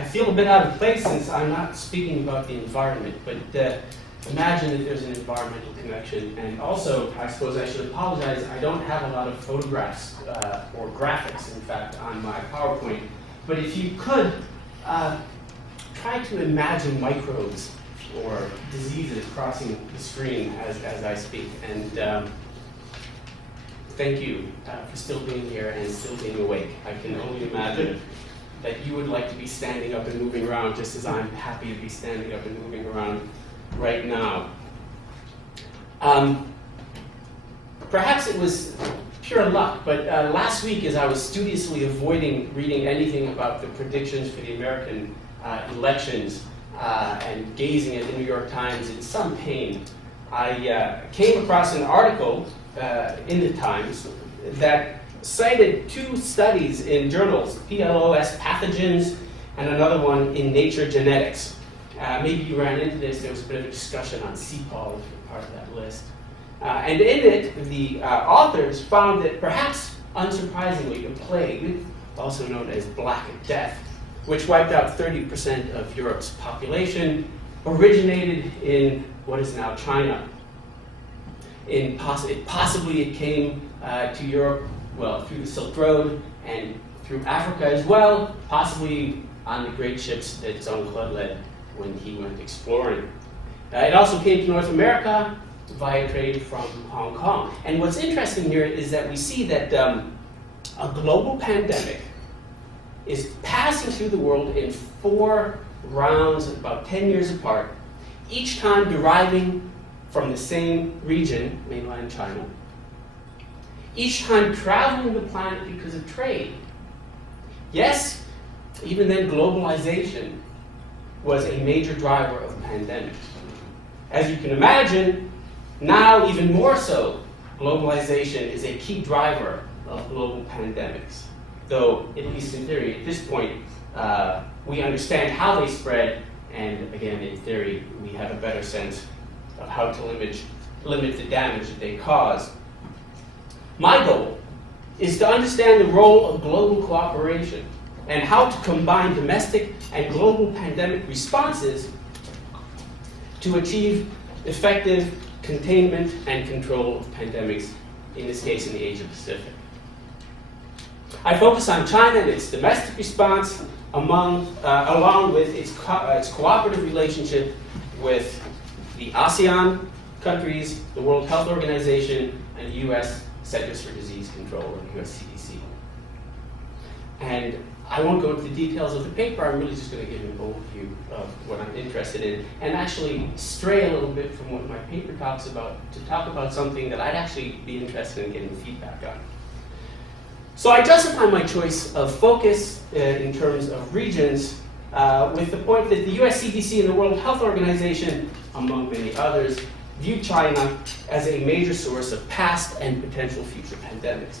I feel a bit out of place since I'm not speaking about the environment, but imagine that there's an environmental connection. And also, I suppose I should apologize, I don't have a lot of photographs or graphics, in fact, on my PowerPoint. But if you could, try to imagine microbes or diseases crossing the screen as I speak. And thank you for still being here and still being awake. I can only imagine that you would like to be standing up and moving around just as I'm happy to be standing up and moving around right now. Perhaps it was pure luck, but last week as I was studiously avoiding reading anything about the predictions for the American elections and gazing at the New York Times in some pain, I came across an article in the Times that cited two studies in journals, PLOS Pathogens and another one in Nature Genetics. Maybe you ran into this, there was a bit of a discussion on CPOL if you're part of that list. And in it, the authors found that perhaps unsurprisingly, the plague, also known as Black Death, which wiped out 30% of Europe's population, originated in what is now China. Possibly it came to Europe, well, through the Silk Road and through Africa as well, possibly on the great ships that Jean-Claude led when he went exploring. It also came to North America via trade from Hong Kong. And what's interesting here is that we see that a global pandemic is passing through the world in 4 rounds, about 10 years apart, each time deriving from the same region, mainland China, each time traveling the planet because of trade. Yes, even then globalization was a major driver of pandemics. As you can imagine, now even more so, globalization is a key driver of global pandemics. Though, at least in theory, at this point, we understand how they spread, and again, in theory, we have a better sense of how to limit the damage that they cause. My goal is to understand the role of global cooperation and how to combine domestic and global pandemic responses to achieve effective containment and control of pandemics, in this case in the Asia Pacific. I focus on China and its domestic response along with its cooperative relationship with the ASEAN countries, the World Health Organization, and the U.S. Centers for Disease Control, or the U.S. CDC. And I won't go into the details of the paper, I'm really just going to give an overview of what I'm interested in, and actually stray a little bit from what my paper talks about to talk about something that I'd actually be interested in getting feedback on. So I justify my choice of focus in terms of regions with the point that the US CDC and the World Health Organization, among many others, view China as a major source of past and potential future pandemics.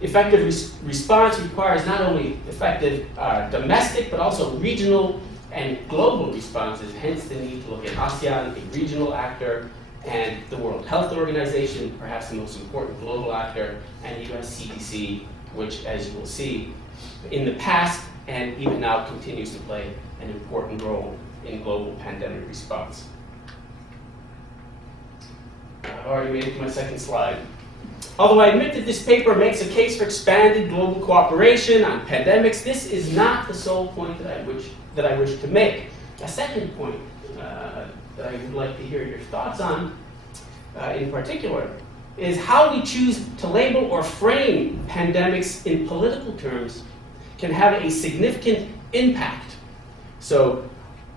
Effective response requires not only effective domestic, but also regional and global responses, hence the need to look at ASEAN, a regional actor, and the World Health Organization, perhaps the most important global actor, and the US CDC, which, as you will see, in the past and even now continues to play an important role in global pandemic response. I've already made it to my second slide. Although I admit that this paper makes a case for expanded global cooperation on pandemics, this is not the sole point that I wish to make. A second point that I would like to hear your thoughts on, in particular, is how we choose to label or frame pandemics in political terms can have a significant impact. So,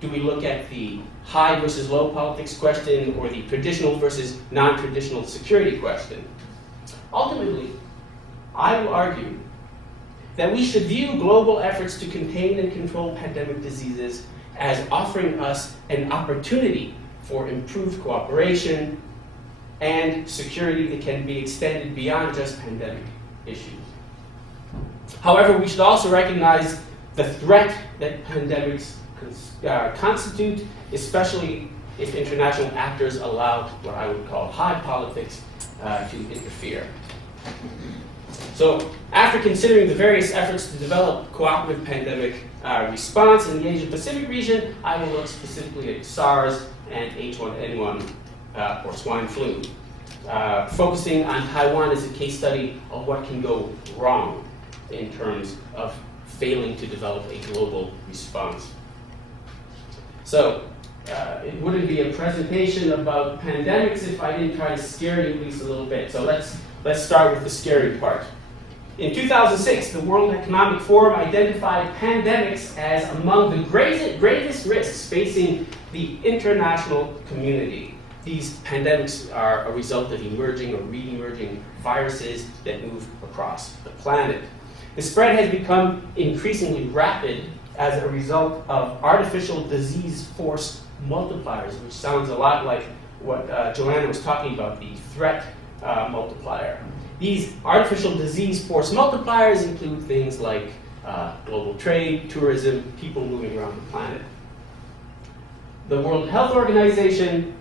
do we look at the high versus low politics question or the traditional versus non-traditional security question? Ultimately, I will argue that we should view global efforts to contain and control pandemic diseases as offering us an opportunity for improved cooperation and security that can be extended beyond just pandemic issues. However, we should also recognize the threat that pandemics constitute, especially if international actors allow what I would call high politics to interfere. So, after considering the various efforts to develop cooperative pandemic response in the Asia-Pacific region, I will look specifically at SARS and H1N1 or swine flu. Focusing on Taiwan as a case study of what can go wrong in terms of failing to develop a global response. So, it wouldn't be a presentation about pandemics if I didn't try to scare you at least a little bit. So let's start with the scary part. In 2006, the World Economic Forum identified pandemics as among the gravest risks facing the international community. These pandemics are a result of emerging or re-emerging viruses that move across the planet. The spread has become increasingly rapid as a result of artificial disease force multipliers, which sounds a lot like what Joanna was talking about, the threat multiplier. These artificial disease force multipliers include things like global trade, tourism, people moving around the planet. The World Health Organization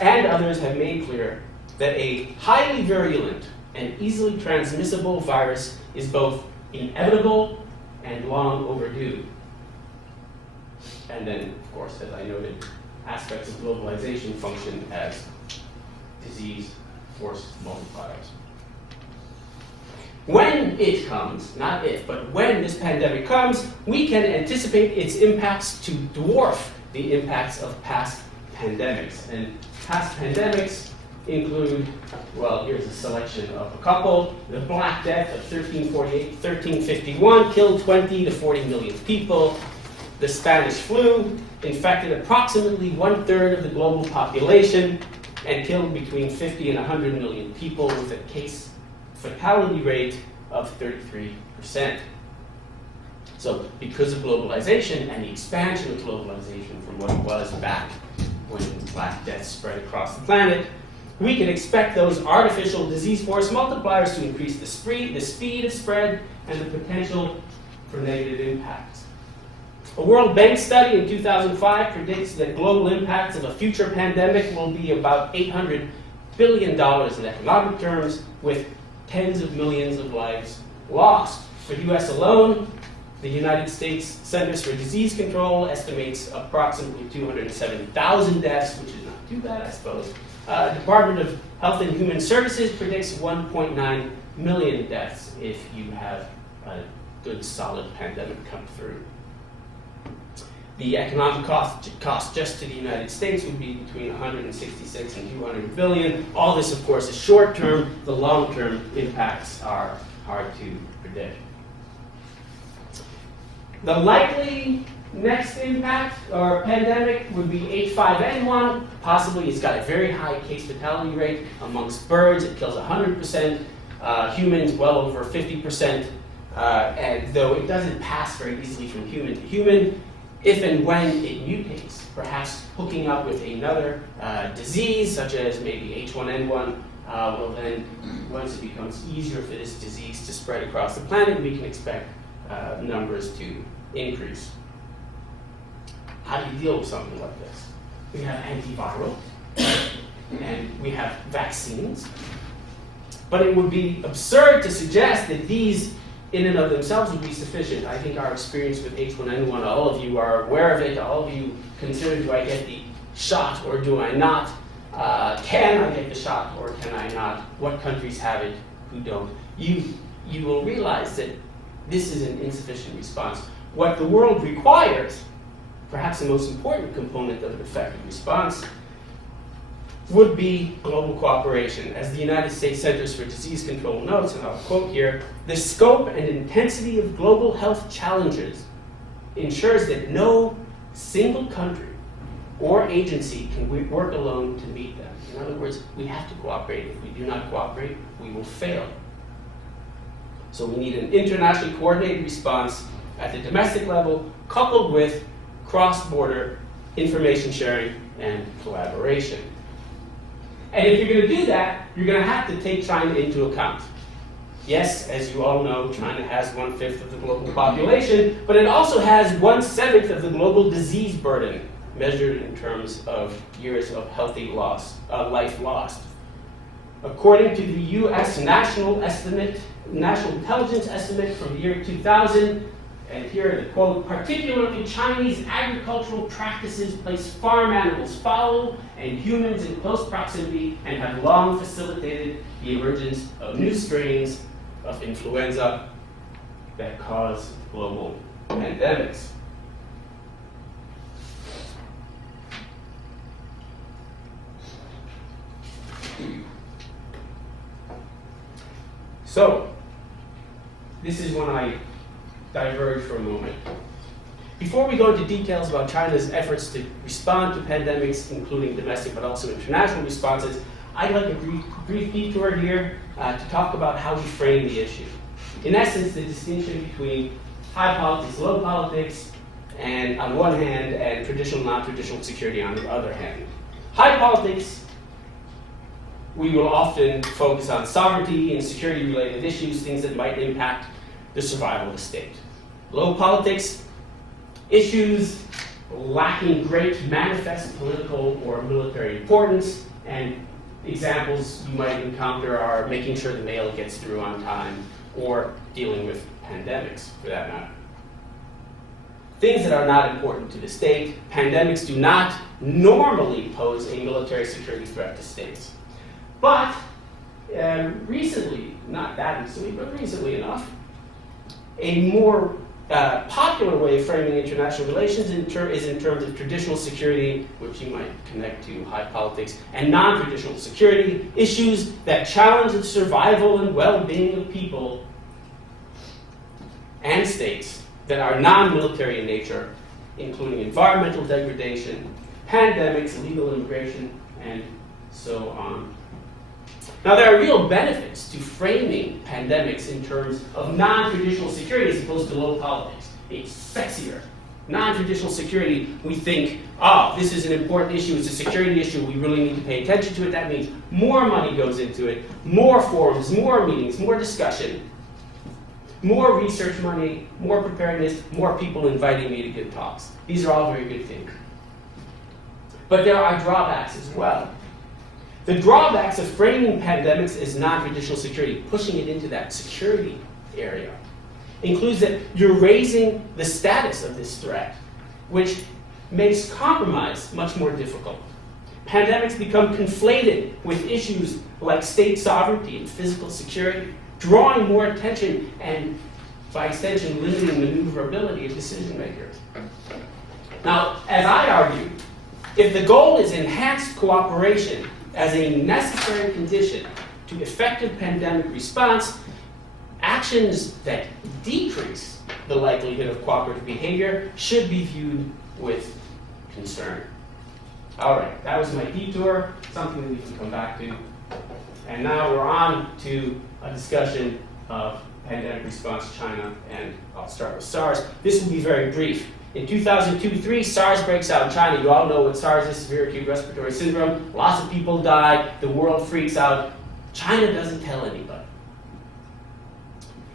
and others have made clear that a highly virulent and easily transmissible virus is both inevitable and long overdue. And then, of course, as I noted, aspects of globalization function as disease force multipliers. When it comes, not if, but when this pandemic comes, we can anticipate its impacts to dwarf the impacts of past pandemics. And past pandemics include, well, here's a selection of a couple. The Black Death of 1348-1351 killed 20 to 40 million people. The Spanish flu infected approximately 1/3 of the global population and killed between 50 and 100 million people with a case fatality rate of 33%. So because of globalization and the expansion of globalization from what it was back when Black Death spread across the planet, we can expect those artificial disease force multipliers to increase the speed of spread and the potential for negative impacts. A World Bank study in 2005 predicts that global impacts of a future pandemic will be about $800 billion in economic terms, with tens of millions of lives lost. For the U.S. alone, the United States Centers for Disease Control estimates approximately 207,000 deaths, which is not too bad, I suppose. Department of Health and Human Services predicts 1.9 million deaths if you have a good, solid pandemic come through. The economic cost just to the United States would be between 166 and 200 billion. All this, of course, is short term. The long term impacts are hard to predict. The likely next impact or pandemic would be H5N1. Possibly it's got a very high case fatality rate amongst birds. It kills 100%. Humans, well over 50%. And though it doesn't pass very easily from human to human, if and when it mutates, perhaps hooking up with another disease, such as maybe H1N1, well then, once it becomes easier for this disease to spread across the planet, we can expect numbers to increase. How do you deal with something like this? We have antiviral, and we have vaccines, but it would be absurd to suggest that these in and of themselves would be sufficient. I think our experience with H1N1, all of you are aware of it. All of you consider, do I get the shot or do I not? Can I get the shot or can I not? What countries have it, who don't? You will realize that this is an insufficient response. What the world requires, perhaps the most important component of an effective response, would be global cooperation. As the United States Centers for Disease Control notes, and I'll quote here, "The scope and intensity of global health challenges ensures that no single country or agency can work alone to meet them." In other words, we have to cooperate. If we do not cooperate, we will fail. So we need an internationally coordinated response at the domestic level, coupled with cross-border information sharing and collaboration. And if you're going to do that, you're going to have to take China into account. Yes, as you all know, China has 1/5 of the global population, but it also has 1/7 of the global disease burden, measured in terms of years of healthy life lost. According to the U.S. National Intelligence Estimate from the year 2000, and here are the quote, particularly Chinese agricultural practices place farm animals, fowl, and humans in close proximity and have long facilitated the emergence of new strains of influenza that cause global pandemics. So, this is when I diverge for a moment. Before we go into details about China's efforts to respond to pandemics, including domestic but also international responses, I'd like a brief detour here to talk about how we frame the issue. In essence, the distinction between high politics, low politics, and on one hand, and traditional, non-traditional security on the other hand. High politics, we will often focus on sovereignty and security-related issues, things that might impact the survival of the state. Low politics, issues lacking great manifest political or military importance, and examples you might encounter are making sure the mail gets through on time or dealing with pandemics, for that matter. Things that are not important to the state. Pandemics do not normally pose a military security threat to states. But recently, not that recently, but recently enough, a more popular way of framing international relations is in terms of traditional security, which you might connect to high politics, and non-traditional security, issues that challenge the survival and well-being of people and states that are non-military in nature, including environmental degradation, pandemics, illegal immigration, and so on. Now, there are real benefits to framing pandemics in terms of non-traditional security as opposed to low politics. It's sexier. Non-traditional security, we think, this is an important issue, it's a security issue, we really need to pay attention to it. That means more money goes into it, more forums, more meetings, more discussion, more research money, more preparedness, more people inviting me to give talks. These are all very good things. But there are drawbacks as well. The drawbacks of framing pandemics as non-traditional security, pushing it into that security area, includes that you're raising the status of this threat, which makes compromise much more difficult. Pandemics become conflated with issues like state sovereignty and physical security, drawing more attention and, by extension, limiting maneuverability of decision makers. Now, as I argue, if the goal is enhanced cooperation as a necessary condition to effective pandemic response, actions that decrease the likelihood of cooperative behavior should be viewed with concern. All right, that was my detour, something that we can come back to. And now we're on to a discussion of pandemic response to China, and I'll start with SARS. This will be very brief. In 2002-03, SARS breaks out in China. You all know what SARS is, severe acute respiratory syndrome. Lots of people die. The world freaks out. China doesn't tell anybody.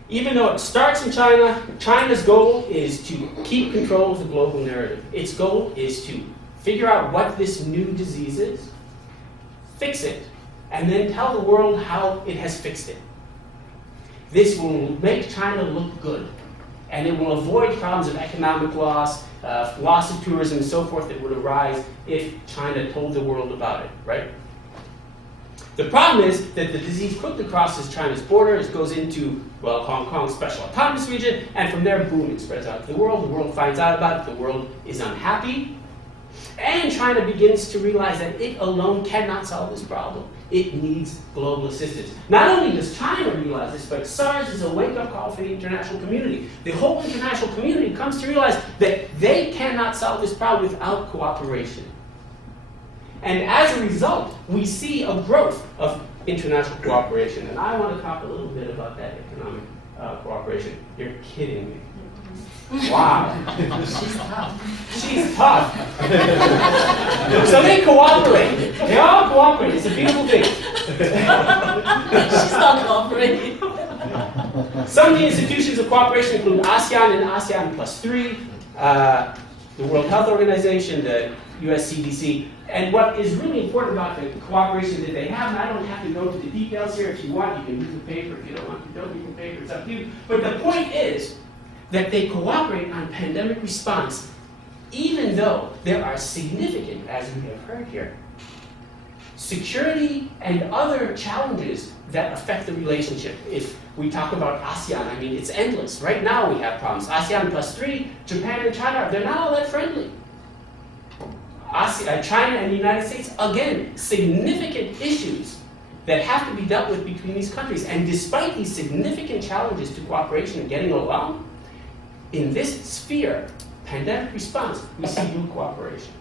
Even though it starts in China, China's goal is to keep control of the global narrative. Its goal is to figure out what this new disease is, fix it, and then tell the world how it has fixed it. This will make China look good. And it will avoid problems of economic loss, loss of tourism, and so forth that would arise if China told the world about it, right? The problem is that the disease quickly crosses China's border. It goes into, well, Hong Kong's special autonomous region, and from there, boom, it spreads out to the world. The world finds out about it. The world is unhappy. And China begins to realize that it alone cannot solve this problem. It needs global assistance. Not only does China realize this, but SARS is a wake-up call for the international community. The whole international community comes to realize that they cannot solve this problem without cooperation. And as a result, we see a growth of international cooperation. And I want to talk a little bit about that economic cooperation. You're kidding me. Wow. She's tough. She's tough. So they cooperate. They all cooperate. It's a beautiful thing. She's not cooperating. Some of the institutions of cooperation include ASEAN and ASEAN Plus 3, the World Health Organization, the US CDC. And what is really important about the cooperation that they have, and I don't have to go to the details here. If you want, you can read the paper. If you don't want to, don't read the paper. It's up to you. But the point is that they cooperate on pandemic response, even though there are significant, as we have heard here, security and other challenges that affect the relationship. If we talk about ASEAN, I mean, it's endless. Right now we have problems. ASEAN +3, Japan and China, they're not all that friendly. China and the United States, again, significant issues that have to be dealt with between these countries. And despite these significant challenges to cooperation and getting along, in this sphere, pandemic response, we see new cooperation.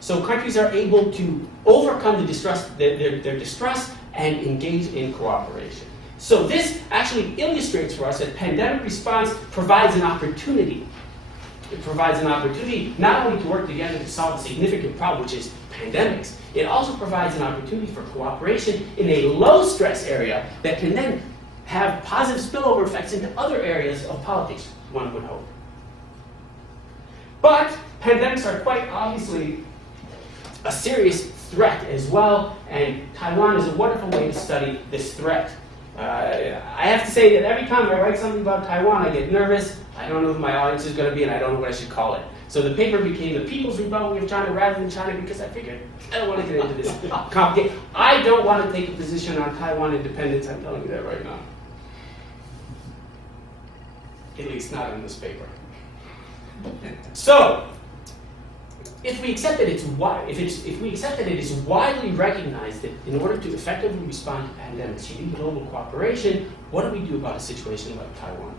So countries are able to overcome the distress, their distress and engage in cooperation. So this actually illustrates for us that pandemic response provides an opportunity. It provides an opportunity not only to work together to solve a significant problem, which is pandemics, it also provides an opportunity for cooperation in a low-stress area that can then have positive spillover effects into other areas of politics, one would hope. But pandemics are quite obviously a serious threat as well, and Taiwan is a wonderful way to study this threat. I have to say that every time I write something about Taiwan, I get nervous. I don't know who my audience is going to be, and I don't know what I should call it. So the paper became the People's Republic of China rather than China because I figured I don't want to get into this complicated. I don't want to take a position on Taiwan independence. I'm telling you that right now. At least not in this paper. So, if we accept that it is widely recognized that in order to effectively respond to pandemics, you need global cooperation, what do we do about a situation like Taiwan?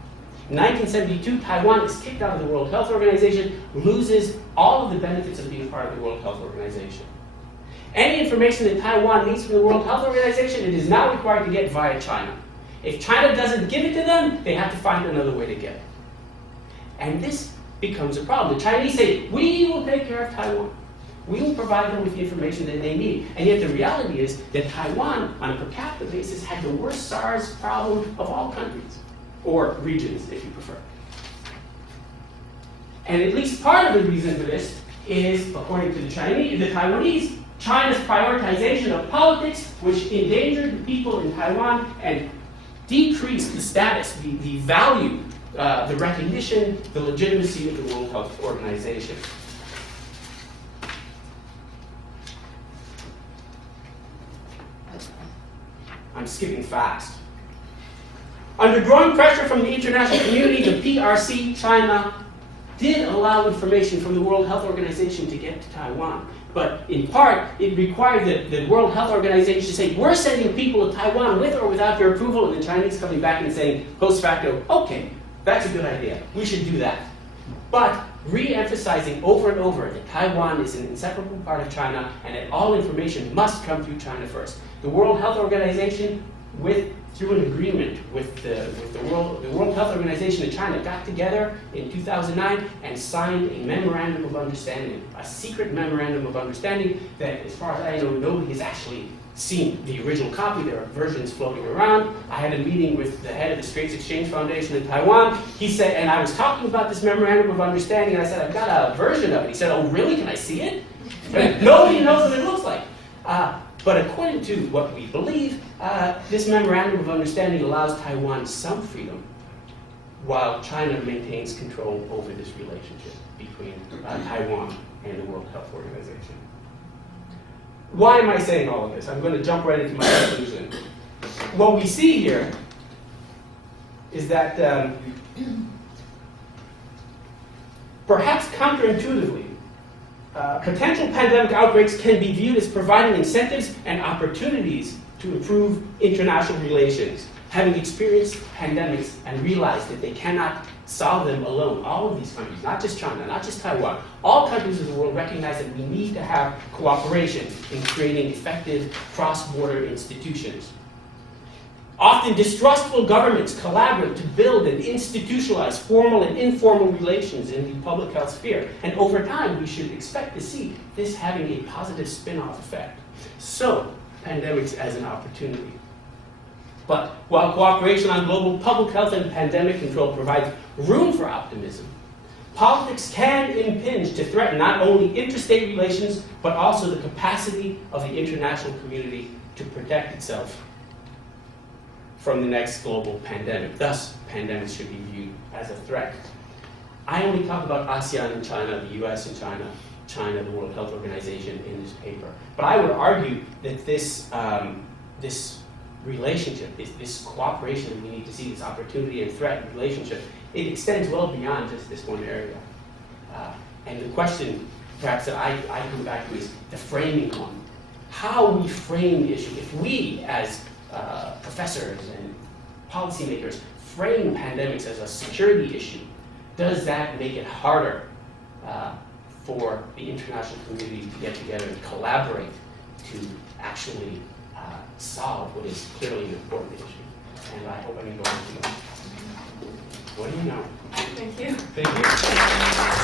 In 1972, Taiwan is kicked out of the World Health Organization, loses all of the benefits of being part of the World Health Organization. Any information that Taiwan needs from the World Health Organization, it is now required to get via China. If China doesn't give it to them, they have to find another way to get it. And this becomes a problem. The Chinese say, we will take care of Taiwan. We will provide them with the information that they need. And yet the reality is that Taiwan, on a per capita basis, had the worst SARS problem of all countries, or regions, if you prefer. And at least part of the reason for this is, according to the Taiwanese, China's prioritization of politics, which endangered the people in Taiwan and decreased the status, the value, the recognition, the legitimacy of the World Health Organization. I'm skipping fast. Under growing pressure from the international community, the PRC, China, did allow information from the World Health Organization to get to Taiwan. But in part, it required the World Health Organization to say, we're sending people to Taiwan with or without your approval, and the Chinese coming back and saying, post facto, okay, that's a good idea. We should do that. But re-emphasizing over and over that Taiwan is an inseparable part of China and that all information must come through China first. The World Health Organization, through an agreement with the World Health Organization and China, got together in 2009 and signed a memorandum of understanding, a secret memorandum of understanding that, as far as I know, nobody has actually seen the original copy. There are versions floating around. I had a meeting with the head of the Straits Exchange Foundation in Taiwan. He said, and I was talking about this memorandum of understanding, and I said, I've got a version of it. He said, oh, really? Can I see it? Nobody knows what it looks like. But according to what we believe, this memorandum of understanding allows Taiwan some freedom, while China maintains control over this relationship between Taiwan and the World Health Organization. Why am I saying all of this? I'm going to jump right into my conclusion. What we see here is that perhaps counterintuitively, potential pandemic outbreaks can be viewed as providing incentives and opportunities to improve international relations. Having experienced pandemics and realized that they cannot solve them alone, all of these countries, not just China, not just Taiwan, all countries of the world recognize that we need to have cooperation in creating effective cross-border institutions. Often distrustful governments collaborate to build and institutionalize formal and informal relations in the public health sphere. And over time, we should expect to see this having a positive spin-off effect. So, pandemics as an opportunity. But while cooperation on global public health and pandemic control provides room for optimism, politics can impinge to threaten not only interstate relations, but also the capacity of the international community to protect itself from the next global pandemic. Thus, pandemics should be viewed as a threat. I only talk about ASEAN and China, the US and China, the World Health Organization in this paper. But I would argue that this relationship, this cooperation that we need to see, this opportunity and threat relationship, it extends well beyond just this one area. And the question, perhaps, that I come back to is the framing one. How we frame the issue. If we, as professors and policymakers, frame pandemics as a security issue, does that make it harder for the international community to get together and collaborate to actually solve what is clearly an important issue? And I hope I can go on to that. What do you know? Thank you. Thank you.